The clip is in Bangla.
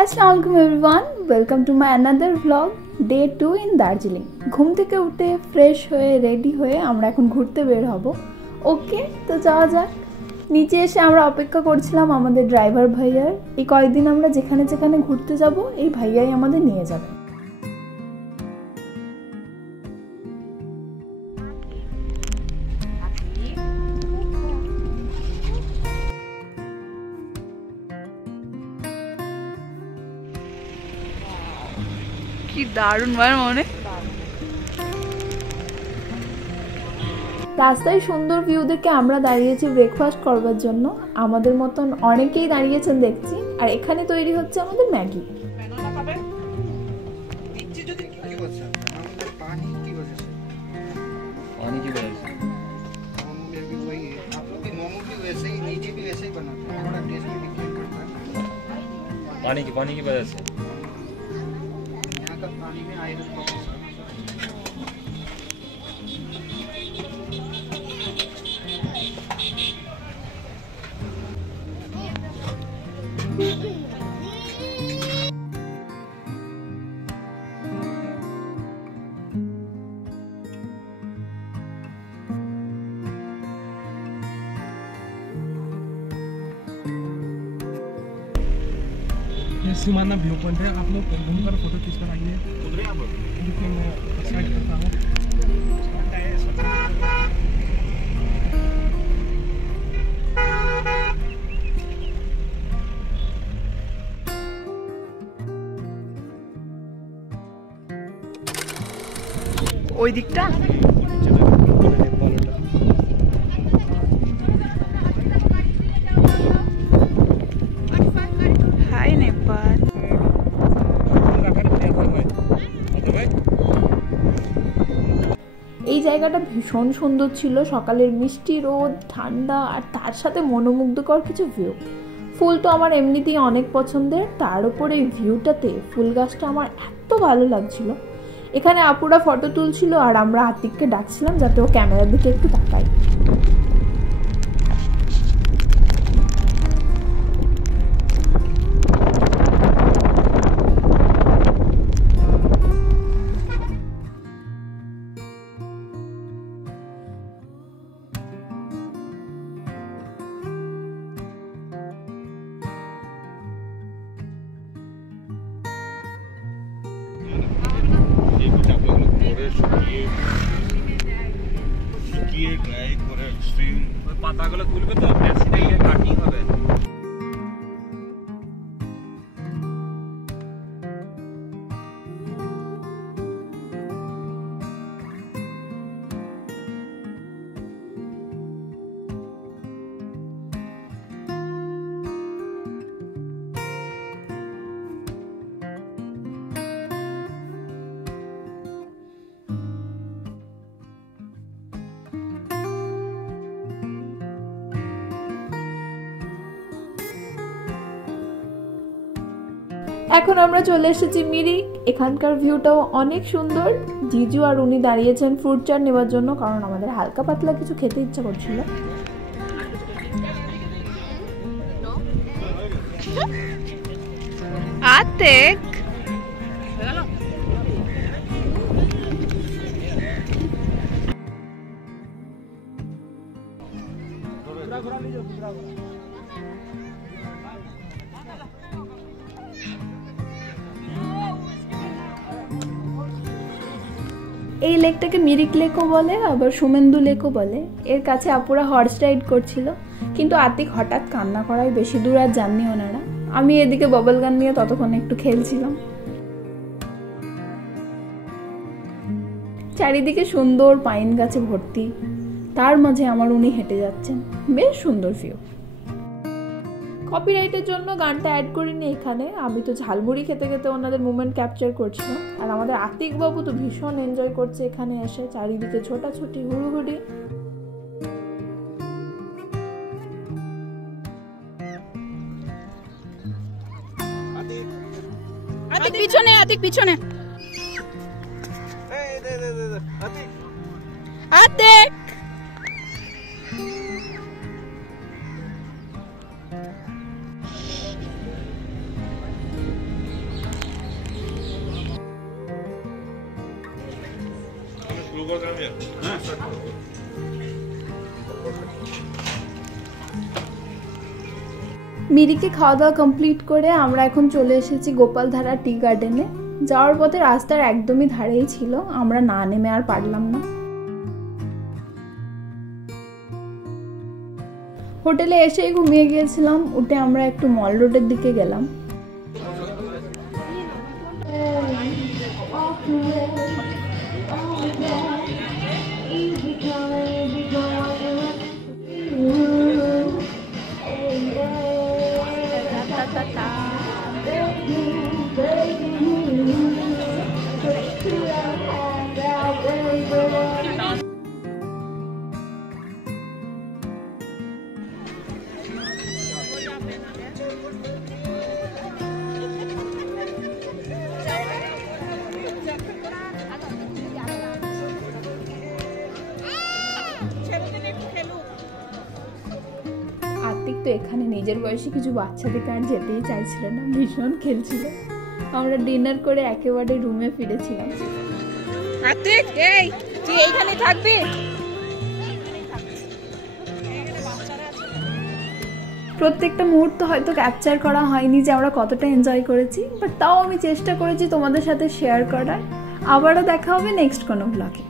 আসসালামু আলাইকুম everyone, welcome to my another blog day 2 in Darjeeling. ঘুম থেকে উঠে ফ্রেশ হয়ে রেডি হয়ে আমরা এখন ঘুরতে বের হব। ওকে, তো যাওয়া যাক। নিচে এসে আমরা অপেক্ষা করছিলাম আমাদের ড্রাইভার ভাইয়ার। এই কয়েকদিন আমরা যেখানে যেখানে ঘুরতে যাব এই ভাইয়াই আমাদের নিয়ে যাবে। কি দারুণ মনে রাস্তায় সুন্দর ভিউ দেখে আমরা দাঁড়িয়েছি ব্রেকফাস্ট করবার জন্য। আমাদের মতন অনেকেই দাঁড়িয়েছেন দেখছি। আর এখানে তৈরি হচ্ছে আমাদের ম্যাগি। पानी की वजह से यहाँ का पानी में आयरन सीमाना व्यू पॉइंट है। आप लोग घूमकर फोटो खींचकर आइए। उधर आप रुकिए, मैं साइड करता हूँ। ওই দিকটা হাই নেপাল। এই জায়গাটা ভীষণ সুন্দর ছিল। সকালের মিষ্টি রোদ, ঠান্ডা, আর তার সাথে মনোমুগ্ধকর কিছু ভিউ। ফুল তো আমার এমনিতেই অনেক পছন্দের, তার উপর এই ভিউটাতে ফুল গাছটা আমার এত ভালো লাগছিল। এখানে আপুরা ফটো তুলছিল আর আমরা আতিককে ডাকছিলাম যাতে ও ক্যামেরার দিকে একটু তাকায়। পাতাগুলো তুলবে তো অ্যাসিডে কাটিং হবে। এখন আমরা চলে এসেছি মিরিক। এখানকার ভিউটাও অনেক সুন্দর। জিজু আর উনি দাঁড়িয়েছেন ফ্রুট চাট নেওয়ার জন্য, কারণ আমাদের হালকা পাতলা কিছু খেতে ইচ্ছা করছিল। আতিক এই লেকটাকে মিরিক লেকও বলে, আবার সুমেন্দু লেকও বলে। এর কাছে আপুরা হর্স রাইড করছিল, কিন্তু আতিক হঠাৎ কান্না করায় বেশি দূর আর যাননি ওনারা। আমি এদিকে বাবল গান নিয়ে ততক্ষণ একটু খেলছিলাম। চারিদিকে সুন্দর পাইন গাছে ভর্তি, তার মাঝে আমার উনি হেঁটে যাচ্ছেন। বেশ সুন্দর ভিউ। কপিরাইটের জন্য গানটা অ্যাড করিনি এখানে। আমি তো ঝালমুড়ি খেতে খেতে ওনাদের মুভমেন্ট ক্যাপচার করছিলাম। আর আমাদের আতিক বাবু তো ভীষণ এনজয় করছে এখানে এসে। চারিদিকে ছোটাছুটি, হুড়ুহুড়ি। আতিক পিছনে, আতিক পিছনে। আতিক মিরিকে খাওয়া দাওয়া কমপ্লিট করে আমরা এখন চলে এসেছি গোপালধারা টি গার্ডেনে। যাওয়ার পথে রাস্তার একদমই ধারেই ছিল, আমরা না নেমে আর পারলাম না। হোটেলে এসেই ঘুমিয়ে গিয়েছিলাম, উঠে আমরা একটু মল রোডের দিকে গেলাম। আতিক তো এখানে নিজের বয়সী কিছু বাচ্চাদেরকে আর যেতেই চাইছিল না, ভীষণ খেলছিল। আমরা ডিনার করে একেবারে রুমে ফিরেছিলাম। আতিক, এই তুই এইখানে থাকবি? প্রত্যেকটা মুহূর্ত হয়তো ক্যাপচার করা হয়নি যে আমরা কতটা এনজয় করেছি, বাট তাও আমি চেষ্টা করেছি তোমাদের সাথে শেয়ার করার। আবারও দেখা হবে নেক্সট কোনো ব্লগে।